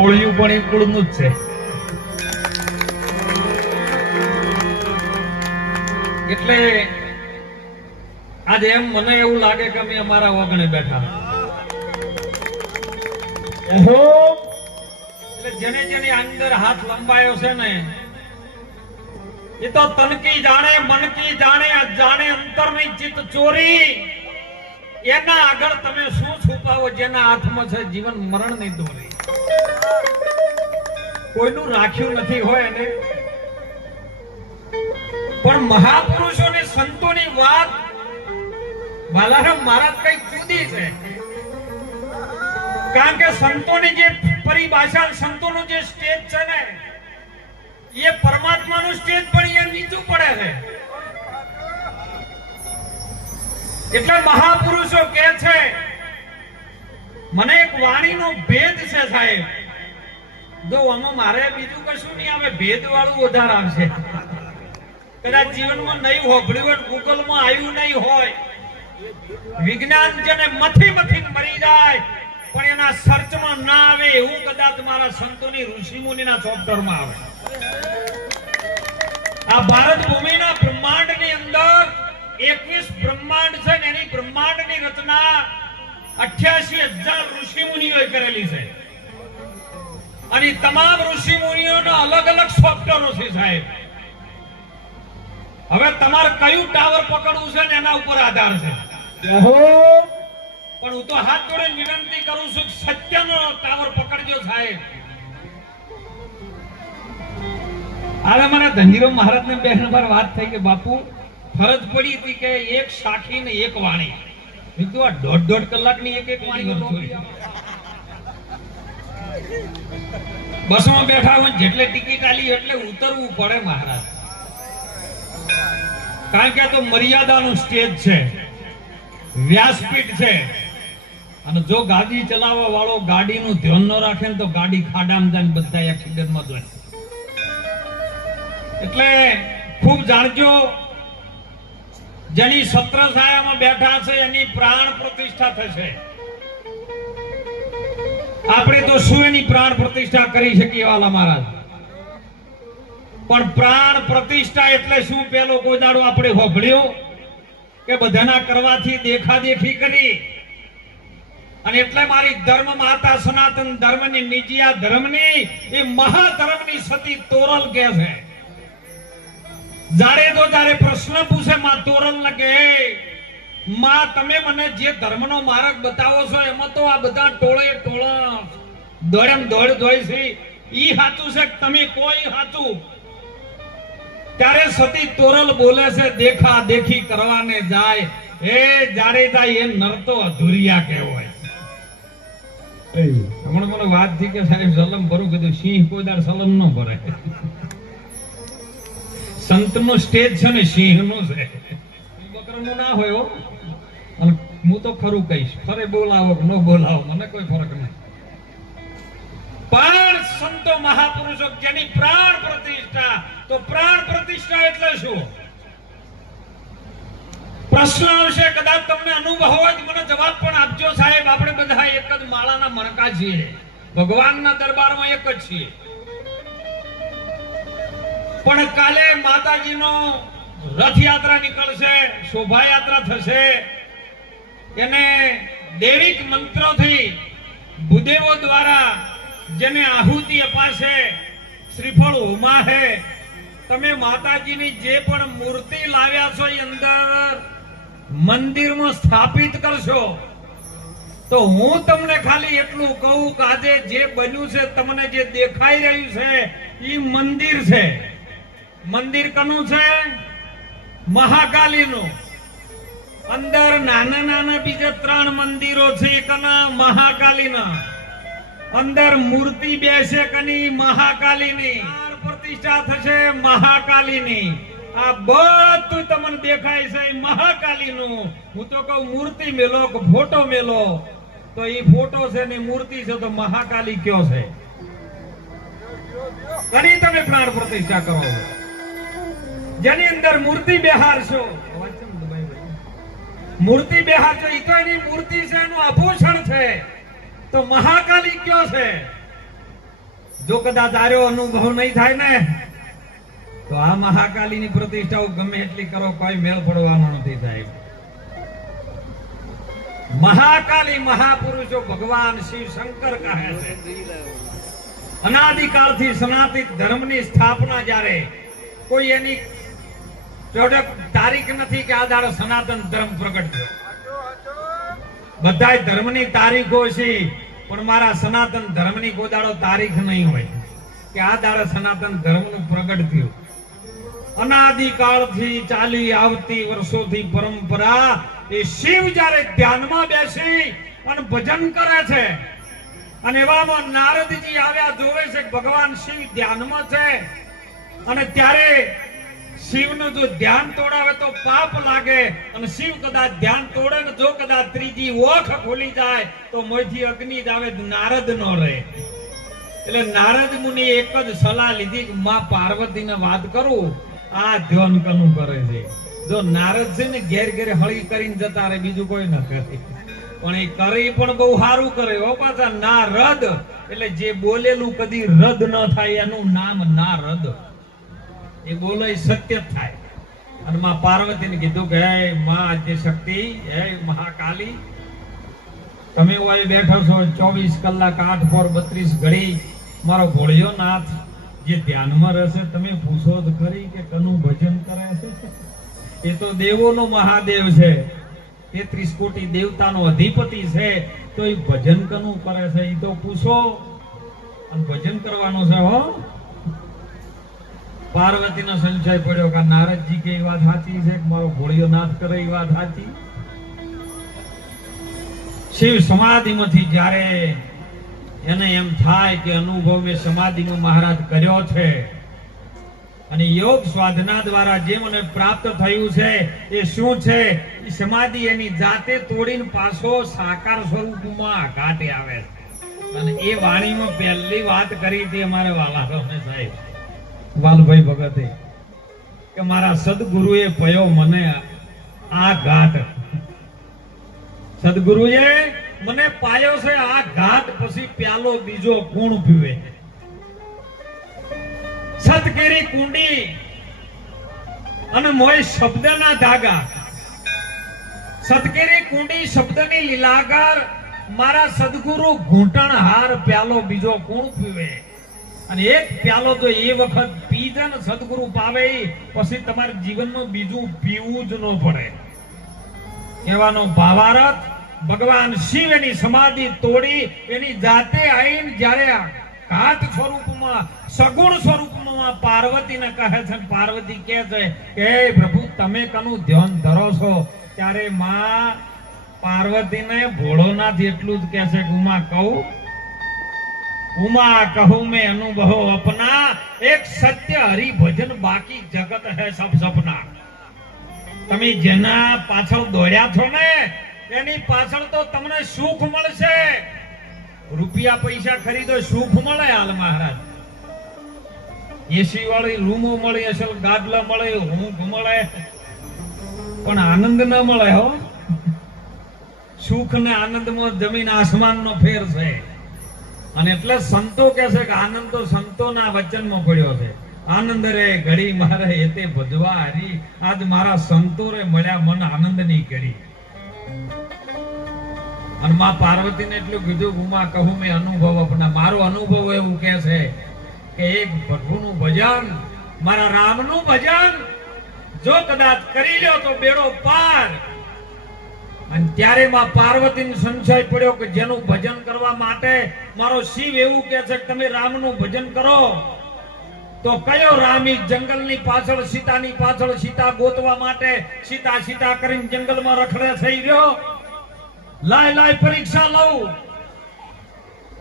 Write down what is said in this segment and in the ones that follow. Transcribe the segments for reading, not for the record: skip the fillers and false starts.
ખોળિયું પણ એ કુળનું જ છે. એટલે આજે એમ મને એવું લાગે કે અમે અમારા ઓગણે બેઠા. એટલે જેને જેની અંદર હાથ લંબાયો છે ને એ તો તનકી જાણે મનકી જાણે જાણે અંતરની ચિત્ત ચોરી. એના આગળ તમે શું છુપાવો? જેના હાથમાં છે જીવન મરણ ની દોરી. કોઈનું રાખ્યું નથી હોય એને. પણ મહાપુરુષોની સંતોની વાત બાલારામ મહારાજ કઈ જુદી છે. કારણ કે સંતોની જે પરિભાષા, સંતોનું જે સ્ટેજ છે ને એ પરમાત્માનું સ્ટેજ પણ એ નીચું પડે છે. એટલે મહાપુરુષો કહે છે, મને એક વાણીનો ભેદ છે સાહેબ. જો આમાં મારે બીજું કશું નહીં આવે, ભેદ વાળું વધારે આવશે. કદાચ જીવનમાં નહીં હોભળ્યું હોય, ગૂગલમાં આવ્યું નહીં હોય, વિજ્ઞાન જેને મથી મરી જાય પણ એના સર્ચમાં ના આવે એવું કદાચ મારા સંતોની ઋષિમુનિના ચોપ્ટરમાં આવે. આ ભારત ભૂમિના બ્રહ્માંડની અંદર 21 બ્રહ્માંડ છે ને એની બ્રહ્માંડની રચના 88,000 ઋષિમુનિઓએ કરેલી છે. અને તમામ ઋષિમુનિઓના અલગ અલગ સોફ્ટવેરો છે સાહેબ. હવે તમારે કયું ટાવર પકડવું છે ને એના ઉપર આધાર છે. પણ હું તો હાથ જોડીને વિનંતી કરું છું કે સત્યનો ટાવર પકડજો સાહેબ. આજે મારા ધનજીરામ મહારાજને બે નંબર વાત થઈ કે બાપુ ફરજ પડી હતી કે એક સાખી ને એક વાણી. બીજું આ 1.5 કલાકની એક વાણી બસમાં બેઠા હોય જેટલે ટિકિટ આલી એટલે ઉતરવું પડે મહારાજ. કારણ કે આ તો મર્યાદાનું સ્ટેજ છે, વ્યાસપીઠ છે. અને જો ગાડી ચલાવવા વાળો ગાડીનું ધ્યાન ન રાખે ને તો ગાડી ખાડામાં જાય, બધા એક્સિડન્ટમાં જાય. એટલે ખૂબ જાણજો, જેની સત્ર છાયામાં બેઠા છે એની પ્રાણ પ્રતિષ્ઠા થશે. આપણે તો શું એની પ્રાણ પ્રતિષ્ઠા કરી શકીએ વાલા મહારાજ? પણ પ્રાણ પ્રતિષ્ઠા એટલે શું? પેલો કોઈ દાડો આપણે હોભળ્યો કે બધાના કરવાથી દેખાદેખી કરી? અને એટલે મારી ધર્મ માતા સનાતન ધર્મની નિજિયા ધર્મની એ મહાધર્મની સતી તોરલ કે છે. જ્યારે પ્રશ્ન પૂછે માં તોરલ ને કે માં તમે મને જે ધર્મનો માર્ગ બતાવો છો એમાં તો આ બધા ટોળે ટોળા દોડમ દોડ દોય છે, ઈ સાચું છે કે તમે કોઈ સાચું? ત્યારે સતી તોરલ બોલે છે, દેખા દેખી કરવાને જાય એ જાડેજા એ નરતો અધુરિયા કહેવાય. હમણાં મને વાત થી કે સાહેબ સલમ ભરું, કીધું સિંહ કોઈ દાડ સલમ ન ભરે. સંતનો સ્ટેજ છે ને સિંહનો છે, બકરાનો ના હોય હો. અને હું તો ખરું કહીશ, ફરે બોલાવો કે ન બોલાવો મને કોઈ ફરક નહીં. પણ સંતો મહાપુરુષો જેની પ્રાણ પ્રતિષ્ઠા, તો પ્રાણ પ્રતિષ્ઠા એટલે શું? પ્રશ્ન આવશે, કદાચ તમને અનુભવ હોય તો મને જવાબ પણ આપજો સાહેબ. આપણે બધા એક જ માળાના મણકા છીએ, ભગવાનના દરબારમાં એક જ છીએ. પણ કાલે માતાજીનો રથયાત્રા નીકળશે, શોભાયાત્રા થશે. એને દૈવિક મંત્રોથી ભૂદેવો દ્વારા જેને આહુતિ અપાશે, શ્રીફળ હોમાશે. તમે માતાજીની જે પણ મૂર્તિ લાવ્યા છો એ અંદર મંદિરમાં સ્થાપિત કરશો. તો હું તમને ખાલી એટલું કહું કે આજે જે બન્યું છે, તમને જે દેખાઈ રહ્યું છે એ મંદિર છે. મંદિર કનું છે? મહાકાલીનું. અંદર નાના નાના બીજા 3 મંદિરો છે. કના? મહાકાલીના. અંદર મૂર્તિ બેસે કની? મહાકાલીની. પ્રતિષ્ઠા થશે મહાકાલીની. આ બધું તમને દેખાય છે મહાકાલીનું. હું તો કહું મૂર્તિ મેલો કે ફોટો મેલો, તો એ ફોટો છે ને મૂર્તિ છે, તો મહાકાલી કયો છે? કરી તમે પ્રાણ પ્રતિષ્ઠા કરો. જેની અંદર મૂર્તિ બેહારશો, મૂર્તિ બેહારશો, એ તો એની મૂર્તિ છે, એનું આભૂષણ છે. તો મહાકાલી કયો છે? જો કદાચ આર્યો અનુભવ નહીં થાય ને તો આ મહાકાલીની પ્રતિષ્ઠાઓ ગમે એટલી કરો કોઈ મેળ પડવાનો નથી સાહેબ. મહાકાલી મહાપુરુષો ભગવાન શિવ શંકર કહે છે. અનાદિકાળથી સનાતન ધર્મની સ્થાપના જ્યારે કોઈ એની તારીખ નથી કે આ દાડો સનાતન ધર્મ પ્રગટ થયો. બધાય ધર્મની તારીખો છે પણ મારા સનાતન ધર્મની કોઈ દાડો તારીખ નહીં હોય કે આ દાડો સનાતન ધર્મનું પ્રગટ થયું. અનાદિકાળથી ચાલી આવતી વર્ષોથી પરંપરા એ શિવ જ્યારે ધ્યાનમાં બેસી અને ભજન કરે છે અને એવામાં નારદજી આવ્યા, જોવે છે કે ભગવાન શિવ ધ્યાનમાં છે અને ત્યારે શિવનું જો ધ્યાન તોડાવે તો પાપ લાગે અને શિવ કદાચ ધ્યાન તોડે ને જો કદાચ ત્રીજી ઓખ ખોલી જાય તો મોંથી અગ્નિ જ આવે, નારદ નો રહે. એટલે નારદ મુનિ એક જ સલાહ લીધી કે માં પાર્વતીને વાત કરું, આ ધ્યાન કનું કરે છે. જો નારદ છે ને ઘેર ઘેર હળી કરીને જતા રહે, બીજું કોઈ ન કરે. પણ એ કરે પણ બહુ સારું કરે હો પાછા. નારદ એટલે જે બોલેલું કદી રદ ન થાય એનું નામ નારદ. એ બોલે સત્ય થાય. અને માં પાર્વતીને કીધું કે હે માં આદ્ય શક્તિ, હે મહાકાલી, તમે અહીં બેઠો છો 24 કલાક 8 પર 32 ઘડી મારો ભોળિયો નાથ જે ધ્યાનમાં રહેશે, તમે પૂછો તો ખરી કે કનું ભજન કરે છે? એ તો દેવોનો મહાદેવ છે, 33 કોટી દેવતાનો અધિપતિ છે, તો એ ભજન કનું કરે છે એ તો પૂછો. અને ભજન કરવાનું છે હો. પાર્વતીનો સંશય પડ્યો કે નારદજી કે એ વાત સાચી છે કે મારો ભોળિયો નાથ કરે એ વાત સાચી. શિવ સમાધિમાંથી જ્યારે એને એમ થાય કે અનુભવ મેં સમાધિમાં મહારાજ કર્યો છે અને યોગ સાધના દ્વારા જે મને પ્રાપ્ત થયું છે એ શું છે? એ સમાધિ એની જાતે તોડીને પાછો સાકાર સ્વરૂપમાં ઘાટે આવે છે. અને એ વાણીમાં પહેલી વાત કરી હતી અમારે વાલારામે સાહેબ વાલભાઈ ભગતે કે મારા સદગુરુએ પયો મને આ ઘાટ, સદગુરુએ મને પાયો છે આ ઘાટ, પછી પ્યાલો બીજો કોણ પીવે? સતકેરી કુંડી અને મોય શબ્દના ધાગા. સતકેરી કુંડી શબ્દની લીલાગાર મારા સદગુરુ ઘૂંટણ હાર, પ્યાલો બીજો કોણ પીવે? અને એક પ્યાલો તો એ વખત પી જાય ને સદગુરુ પાવે પછી તમારે જીવનમાં બીજું પીવું જ ન પડે. કહેવાનો ભાવાર્થ ભગવાન શિવ એની સમાધિ તોડી એની જાતે આવીને જ્યારે ઘાટ સ્વરૂપમાં સગુણ સ્વરૂપમાં પાર્વતીને કહે છે. પાર્વતી કહે છે કે પ્રભુ તમે કનું ધ્યાન ધરો છો? ત્યારે માં પાર્વતીને ભોળોનાથ એટલું જ કહે છે કે ઉમા કહું, उमा कहूं मैं अनुभव अपना, एक सत्य हरि भजन बाकी जगत है सब सपना. તમે જેના પાછળ દોડ્યા છો ને એની પાછળ તો તમને સુખ મળશે. રૂપિયા પૈસા ખરીદો સુખ મળે હાલ મહારાજ, એસી વાળી રૂમો મળે, અસલ ગાડલા મળે, ઊંઘ મળે, પણ આનંદ ન મળે હો. સુખ ને આનંદમાં જમીન આસમાનનો ફેર છે. અને એટલે સંતો કહે છે કે આનંદ તો સંતોના વચનમાં પડ્યો છે. આનંદ રે ઘડી મારે એતે ભજવા હરી, આજ મારા સંતો રે મળ્યા મન આનંદની ઘડી. અને માં પાર્વતીને એટલું કીધું ઉમા કહું મેં અનુભવ આપના. મારો અનુભવ એવું કહે છે કે એક ભગવાનનું ભજન, મારા રામનું ભજન જો કદાચ કરી લ્યો તો બેડો પાર. અને ત્યારે માં પાર્વતીને સંશય પડ્યો કે જેનું ભજન કરવા માટે મારો શિવ એવું કહે છે કે તમે રામનું ભજન કરો, તો કયો રામી જંગલની પાછળ સીતાની પાછળ સીતા ગોતવા માટે સીતા સીતા કરીને જંગલમાં રખડે થઈ ગયો? લાય લાય પરીક્ષા લઉં.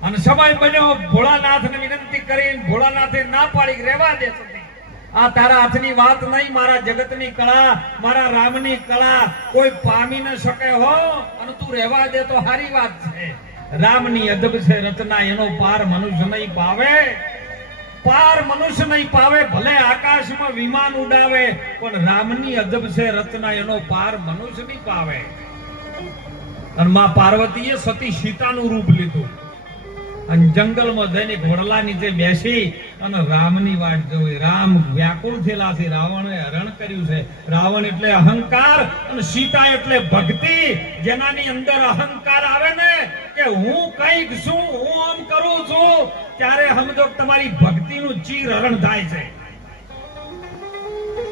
અને સમય બન્યો ભોળાનાથને વિનંતી કરીને ભોળાનાથે ના પાડી રહેવા દે. આ તારા હાથની વાત નહીં, મારા જગતની કળા, મારા રામની કળા કોઈ પામી ન શકે હો. અને તું રહેવા દે તો સારી વાત છે. રામની અદબ છે રચના, એનો પાર મનુષ્ય નહીં પાવે. પાર મનુષ્ય નહીં પાવે, ભલે આકાશમાં વિમાન ઉડાવે, પણ રામની અદબ છે રચના, એનો પાર મનુષ્ય નહીં પાવે. અને માં પાર્વતીએ સતી સીતાનું રૂપ લીધું. અને જંગલમાં જઈને ઘોડલા નીચે બેસી અને રામની વાટ જોઈ. રામ વ્યાકુળ થયેલા છે. રાવણે હરણ કર્યું છે. રાવણ એટલે અહંકાર અને સીતા એટલે ભક્તિ. જેનાની અંદર અહંકાર આવે ને કે હું કઈક છું, હું આમ કરું છું, ત્યારે સમજો તમારી ભક્તિનું ચીર હરણ થાય છે.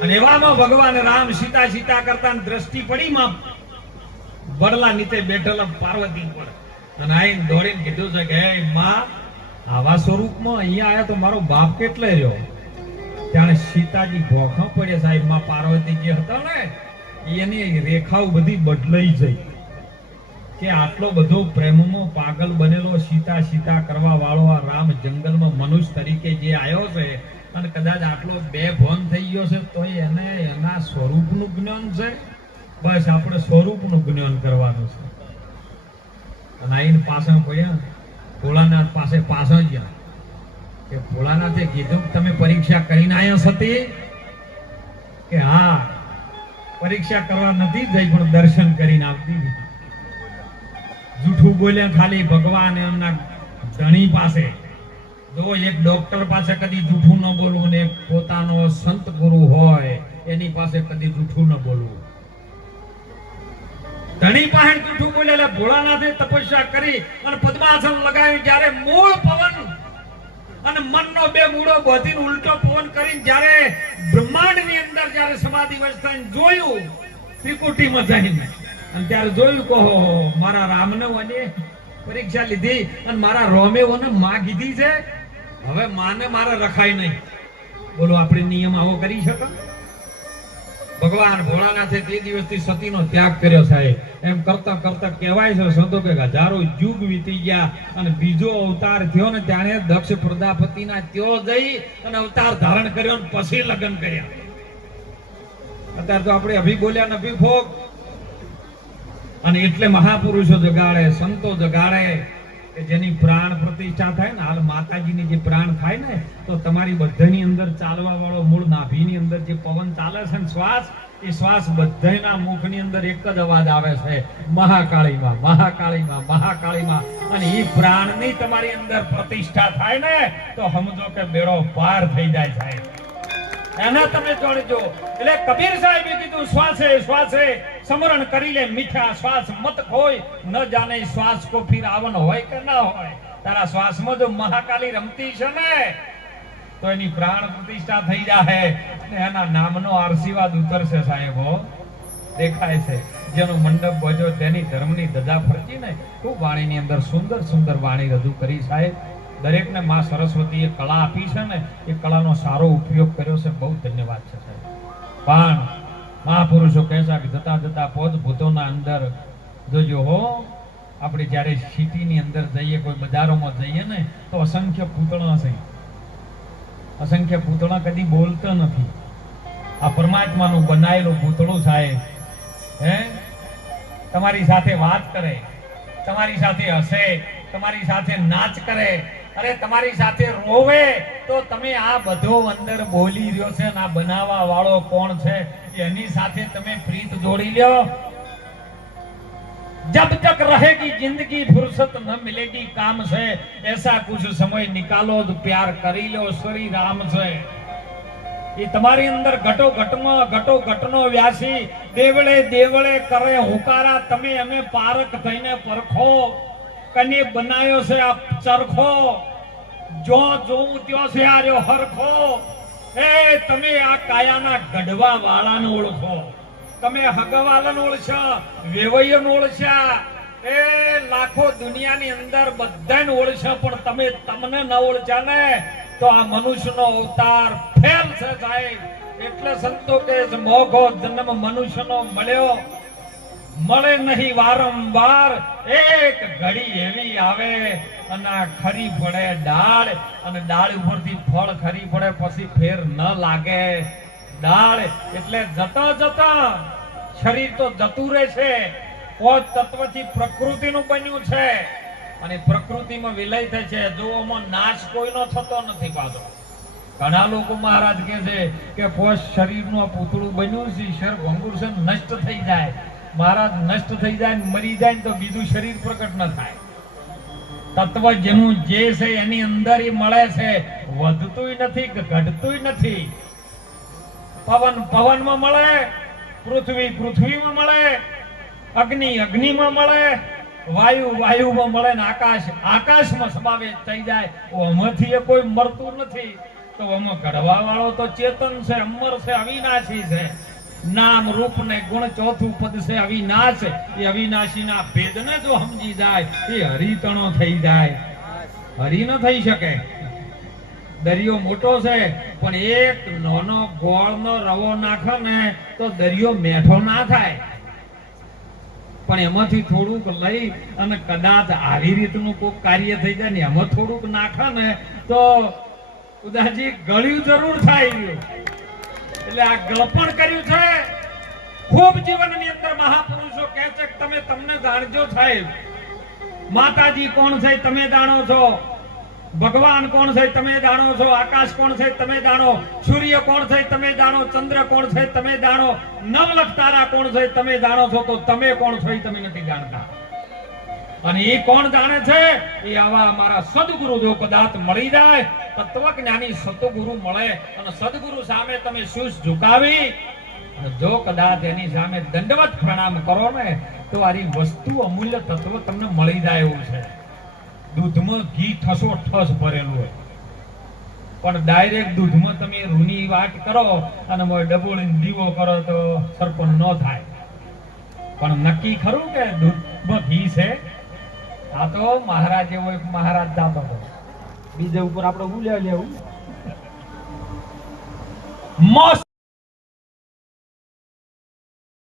અને એવામાં ભગવાન રામ સીતા સીતા કરતા દ્રષ્ટિ પડી માં વડલા નીચે બેઠેલા પાર્વતી પર. અને આઈને દોડીને કીધું છે કે હે માં, આવા સ્વરૂપમાં અહીંયા આયા તો મારો બાપ કેટલે રહ્યો? ત્યારે સીતાજી ભોખા પડે સાહેબ. માં પાર્વતી જે હતા ને એની રેખાઓ બધી બદલાઈ જઈ કે આટલો બધો પ્રેમમાં પાગલ બનેલો સીતા સીતા કરવા વાળો આ રામ જંગલમાં મનુષ્ય તરીકે જે આવ્યો છે અને કદાચ આટલો બેભાન થઈ ગયો છે તો એને એના સ્વરૂપનું જ્ઞાન છે. બસ આપણે સ્વરૂપનું જ્ઞાન કરવાનું છે. અને આઈને પાછળ પડ્યા ભોળાનાથ પાસે પાછળ ગયા કે ભોળાનાથે કીધું તમે પરીક્ષા કરીને આવ્યા સતી? કે હા, પરીક્ષા કરવા નથી જઈ પણ દર્શન કરીને આવતી. જૂઠું બોલ્યા ખાલી ભગવાન એમના ધણી પાસે. જો એક ડોક્ટર પાસે કદી જૂઠું ન બોલવું ને પોતાનો સંત ગુરુ હોય એની પાસે કદી જૂઠું ન બોલવું. ધણી પાસે જૂઠું બોલેલા ભોળાનાથે તપસ્યા કરી અને પદ્માસન લગાવી. જ્યારે મૂળ પવન અને મનનો બે મૂળો બધીને ઉલટો પવન કરીને જ્યારે બ્રહ્માંડની અંદર જ્યારે સમાધિ અવસ્થાને જોયું ત્રિકુટીમાં જઈને, અને ત્યારે જોયું કહો મારા રામને વને પરીક્ષા લીધી અને મારા રોમેઓને માં કીધી છે, હવે માને મારે રખાય નહીં. બોલો આપણે નિયમ આવો કરી શકો? ભગવાન ભોળાનાથે તે દિવસથી સતીનો ત્યાગ કર્યો સાહેબ. એમ કરતા કરતા કહેવાય છે સંતો કે હજારો યુગ વીતી ગયા અને બીજો અવતાર થયો ને ત્યારે દક્ષ પ્રજાપતિના ત્યો જઈ અને અવતાર ધારણ કર્યો ને પછી લગ્ન કર્યા. અત્યારે તો આપણે અભી બોલ્યા ને અભી ફોક. અને એટલે મહાપુરુષો જગાડે, સંતો જગાડે કે જેની પ્રાણ પ્રતિષ્ઠા થાય ને, હાલ માતાજીની જે પ્રાણ થાય ને તો તમારી બધાની અંદર ચાલવા વાળો મૂળ નાભીની અંદર જે પવન ચાલે છે ને શ્વાસ, એ શ્વાસ બધાના મુખની અંદર એક જ અવાજ આવે છે, મહાકાળીમાં, મહાકાળીમાં, મહાકાળીમાં. અને એ પ્રાણની તમારી અંદર પ્રતિષ્ઠા થાય ને તો સમજો કે બેડો પાર થઈ જાય સાહેબ. એના તમે જોડજો. એટલે કબીર સાહેબે કીધું શ્વાસે શ્વાસે સમરણ કરી લે મીઠા, શ્વાસ મત ખોય ન જાને શ્વાસ કો ફિર આવન હોય કે ના હોય. તારા શ્વાસમાં જો મહાકાલી રમતી છે ને તો એની પ્રાણ પ્રતિષ્ઠા થઈ જાય અને એના નામનો આશીર્વાદ ઉતરશે સાહેબો. દેખાય છે જેનો મંડપ ભજો તેની ધર્મની ધજા ફરતી ને ખૂબ વાણીની અંદર સુંદર સુંદર વાણી રજૂ કરી સાહેબ. દરેકને માં સરસ્વતીએ કળા આપી છે ને એ કળાનો સારો ઉપયોગ કર્યો છે. બહુ ધન્યવાદ છે સાહેબ. પણ મહાપુરુષો કહે છે કે જતા જતા પોત ભૂતોના અંદર જોજો હો, આપણે જ્યારે સિટીની અંદર જઈએ, કોઈ બજારોમાં જઈએ ને તો અસંખ્ય પૂતળા છે. અસંખ્ય પૂતળા કદી બોલતા નથી. આ પરમાત્માનું બનાવેલું પૂતળું સાહેબ તમારી સાથે વાત કરે, તમારી સાથે હસે, તમારી સાથે નાચ કરે, અરે તમારી સાથે રોવે તો તમે આ બધો અંદર બોલી રહ્યો છે ને આ બનાવવા વાળો કોણ છે એની સાથે તમે પ્રીત જોડી લ્યો. जब तक रहेगी जिंदगी फुर्सत न मिलेगी काम से, ऐसा कुछ समय निकालो तो प्यार करी लो श्री राम से. ये तुम्हारी अंदर घटो घटनो व्यासी देवळे देवळे करे हुकारा. તમે અમે પારક થઈને પરખો કને બનાયો છે આ ચરખો, જો જોઉં ત્યો છે આ રહ્યો હરખો. એ તમે આ કાયાના ગઢવા વાળાને ઓળખો, તમે હગવાલાને ઓળખ્યા, વેવૈયાને ઓળખ્યા, એ લાખો દુનિયાની અંદર બધાને ઓળખ્યા, પણ તમે તમને ન ઓળખ્યા ને તો આ મનુષ્યનો અવતાર ફેલ છે સાહેબ. એટલે સંતો કે મોઘો જન્મ મનુષ્યનો મળ્યો, મળે નહીં વારંવાર. એક ઘડી એવી આવે અને ખરી પડે ડાળ, અને ડાળ ઉપરથી ફળ ખરી પડે પછી ફેર ન લાગે. ડાળ એટલે જતા જતા શરીર તો જતું રહે છે. કોઈ તત્વથી પ્રકૃતિનું બન્યું છે અને પ્રકૃતિમાં વિલય થાય છે. જોવામાં નાશ કોઈનો થતો નથી પાછો. ઘણા લોકો મહારાજ કહે છે કે પોષ શરીરનું આ પૂતળું બન્યું છે, ઈશ્વર ભંગુર છે, નષ્ટ થઈ જાય. મહારાજ નષ્ટ થઈ જાય, મરી જાય તો બીજું શરીર પ્રકટ ન થાય. તત્વ જેનું જે છે એની અંદર ઈ મળે છે, વધતુંય નથી કે ઘટતુંય નથી. પવન પવનમાં મળે, પૃથ્વી પૃથ્વીમાં મળે, અગ્નિ અગ્નિમાં મળે, વાયુ વાયુમાં મળે ને આકાશ આકાશમાં સમાવેશ થઈ જાય. આમાંથી એ કોઈ મળતું નથી. તો આમાં ઘડવા વાળો તો ચેતન છે, અમર છે, અવિનાશી છે. નામ રૂપ ને ગુણ ચોથું પદ છે અવિનાશ. એ અવિનાશીના ભેદને જો સમજી જાય એ હરિતણો થઈ જાય. હરિ ન થઈ શકે. દરિયો મોટો છે પણ એક નાનો ગોળનો રવો નાખે ને તો દરિયો મેઠો ના થાય. પણ એમાંથી થોડુંક લઈ અને કદાચ આવી રીતનું કોઈ કાર્ય થઈ જાય ને એમાં થોડુંક નાખે ને તો ઉદાજી ગળ્યું જરૂર થાય. એટલે આ ગળપણ કર્યું છે. ખૂબ જીવનની અંદર મહાપુરુષો કહે છે કે તમે તમને જાણજો સાહેબ. માતાજી કોણ છે તમે જાણો છો, ભગવાન કોણ છે તમે જાણો છો, આકાશ કોણ છે તમે જાણો, સૂર્ય કોણ છે તમે જાણો, ચંદ્ર કોણ છે તમે જાણો, નવલખ તારા કોણ છે તમે જાણો છો. તો તમે કોણ છો એ તમે નથી જાણતા. અને એ કોણ જાણે છે? એ આવા અમારા સદગુરુ જો કદાચ મળી જાય, તત્વજ્ઞાની સતગુરુ મળે અને સદગુરુ સામે તમે શીશ ઝુકાવી જો કદાચ એની સામે દંડવત પ્રણામ કરો ને તો આ વસ્તુ અમૂલ્ય તત્વ તમને મળી જાય એવું છે. દૂધમાં ઘી ઠસો ઠસ ભરેલું હોય પણ ડાયરેક્ટ દૂધમાં તમે રૂની વાત કરો અને ડબોળીને દીવો કરો તો સરપંચ ન થાય. પણ નક્કી ખરું કે દૂધમાં ઘી છે? આ તો મહારાજ એવો એક મહારાજ જાતો હતો. બીજા ઉપર આપણે ઉલ્યા લેવું મસ્ત